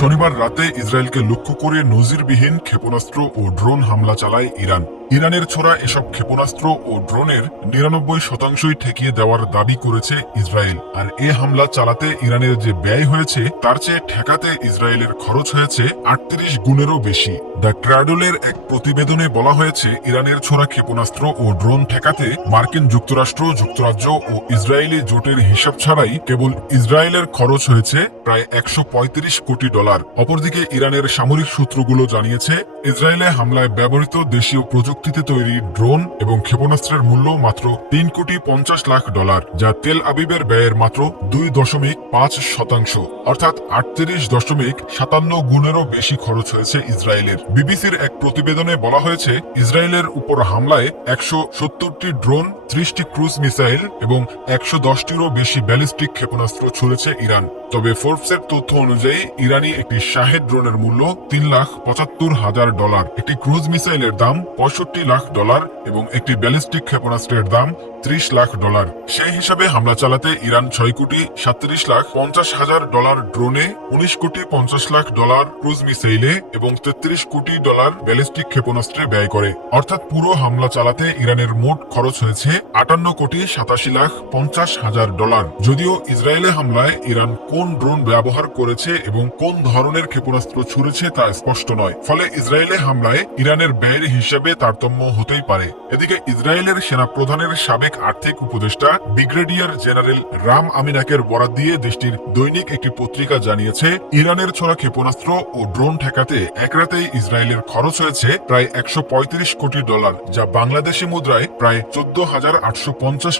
শনিবার রাতে ইসরায়েলকে লক্ষ্য করে নজিরবিহীন ক্ষেপণাস্ত্র ও ড্রোন হামলা চালায় ইরান। ইরানের ছোড়া এসব ক্ষেপণাস্ত্র ও ড্রোনের নিরানব্বই শতাংশই ঠেকিয়ে দেওয়ার দাবি করেছে ইসরায়েল। আর এ হামলা চালাতে ইরানের যে ব্যয় হয়েছে, তার চেয়ে ঠেকাতে ইসরায়েলের খরচ হয়েছে আটত্রিশ গুণেরও বেশি। দ্য ক্র্যাডলের এক প্রতিবেদনে বলা হয়েছে, ইরানের ছোড়া ক্ষেপণাস্ত্র ও ড্রোন ঠেকাতে মার্কিন যুক্তরাষ্ট্র, যুক্তরাজ্য ও ইসরায়েলি জোটের হিসাব ছাড়াই কেবল ইসরায়েলের খরচ হয়েছে প্রায় একশো পঁয়ত্রিশ কোটি ডলার। অপরদিকে ইরানের সামরিক সূত্রগুলো জানিয়েছে, ইসরায়েলে হামলায় ব্যবহৃত দেশীয় প্রযুক্তিতে তৈরি ড্রোন এবং ক্ষেপণাস্ত্রের মূল্য মাত্র তিন কোটি পঞ্চাশ লাখ ডলার, যা তেল আবিবের ব্যয়ের মাত্র দুই দশমিক পাঁচ শতাংশ, অর্থাৎ আটত্রিশ দশমিক সাতান্ন গুণেরও বেশি খরচ হয়েছে ইসরায়েলের। বিবিসির এক প্রতিবেদনে বলা হয়েছে, ইসরায়েলের উপর হামলায় একশো সত্তরটি ড্রোন ত্রিশটি ক্রুজ মিসাইল এবং একশো দশটিরও বেশি ব্যালিস্টিক ক্ষেপণাস্ত্র ছুড়েছে ইরান। তবে ফোর্বসের তথ্য অনুযায়ী, ইরানি একটি শাহেদ ড্রোনের মূল্য তিন লাখ পঁচাত্তর হাজার ডলার। একটি ক্রুজ মিসাইলের দাম পঁয়ষট্টি লাখ ডলার এবং একটি ব্যালিস্টিক ক্ষেপণাস্ত্রের দাম ত্রিশ লাখ ডলার। সেই হিসাবে হামলা চালাতে ইরান ছয় কোটি সাতত্রিশ লাখ পঞ্চাশ হাজার ডলার ড্রোনে উনিশ কোটি পঞ্চাশ লাখ ডলার ক্রুজ মিসাইলে এবং তেত্রিশ কোটি ডলার ব্যালিস্টিক ক্ষেপণাস্ত্রে ব্যয় করে। অর্থাৎ পুরো হামলা চালাতে ইরানের মোট খরচ হয়েছে আটান্ন কোটি সাতাশি লাখ পঞ্চাশ হাজার ডলার। যদিও ইসরায়েলে হামলায় ইরান কোন ড্রোন ব্যবহার করেছে এবং কোন ধরনের ক্ষেপণাস্ত্র ছুড়েছে তা স্পষ্ট নয়। ফলে ইসরায়েলে হামলায় ইরানের ব্যয়ের হিসেবে তারতম্য হতেই পারে। এদিকে ইসরায়েলের সেনা প্রধানের সাবেক আর্থিক উপদেষ্টা, ব্রিগেডিয়ার জেনারেল রাম আমিনাকের বরাদ দিয়ে দেশটির দৈনিক একটি পত্রিকা জানিয়েছে, ইরানের ছোড়া ক্ষেপণাস্ত্র ও ড্রোন ঠেকাতে এক রাতেই ইসরায়েলের খরচ হয়েছে প্রায় একশো পঁয়ত্রিশ কোটি ডলার, যা বাংলাদেশি মুদ্রায় প্রায় চোদ্দ হাজার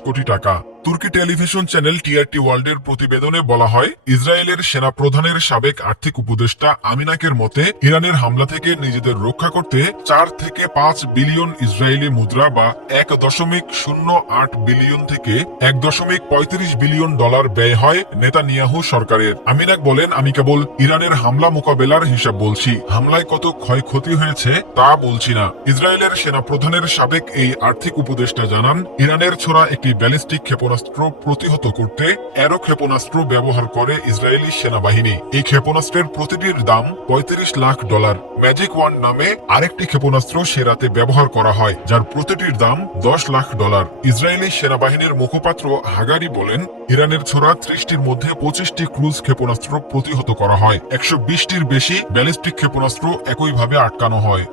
কোটি টাকা। তুর্কি টেলিভিশন চ্যানেল টিআরটি ওয়ার্ল্ডের প্রতিবেদনে বলা হয়, ইসরায়েলের সেনা প্রধানের সাবেক আর্থিক উপদেষ্টা আমিনাকের মতে, ইরানের হামলা থেকে নিজেদের রক্ষা করতে চার থেকে পাঁচ বিলিয়ন ইসরায়েলি মুদ্রা বা এক দশমিক শূন্য আট বিলিয়ন থেকে এক দশমিক পঁয়ত্রিশ বিলিয়ন ডলার ব্যয় হয় নেতানিয়াহু সরকারের। আমিনাক বলেন, আমি কেবল ইরানের হামলা মোকাবেলার হিসাব বলছি। হামলায় কত ক্ষয়ক্ষতি হয়েছে তা বলছি না। ইসরায়েলের সেনা প্রধানের সাবেক এই আর্থিক উপদেষ্টা জানান, ইরানের ছোড়া একটি ব্যালিস্টিক ক্ষেপণাস্ত্র প্রতিহত করতে অ্যারো ক্ষেপণাস্ত্র ব্যবহার করে ইসরায়েলি সেনাবাহিনী। এই ক্ষেপণাস্ত্রের প্রতিটির দাম পঁয়ত্রিশ লাখ ডলার। ম্যাজিক ওয়ান নামে আরেকটি ক্ষেপণাস্ত্র সে রাতে ব্যবহার করা হয়, যার প্রতিটির দাম দশ লাখ ডলার। ইসরায়েলি সেনাবাহিনীর মুখপাত্র হাগারি বলেন, ইরানের ছোড়া ত্রিশটির মধ্যে পঁচিশটি ক্রুজ ক্ষেপণাস্ত্র প্রতিহত করা হয়। একশো বিশটির বেশি ব্যালিস্টিক ক্ষেপণাস্ত্র একইভাবে আটকানো হয়।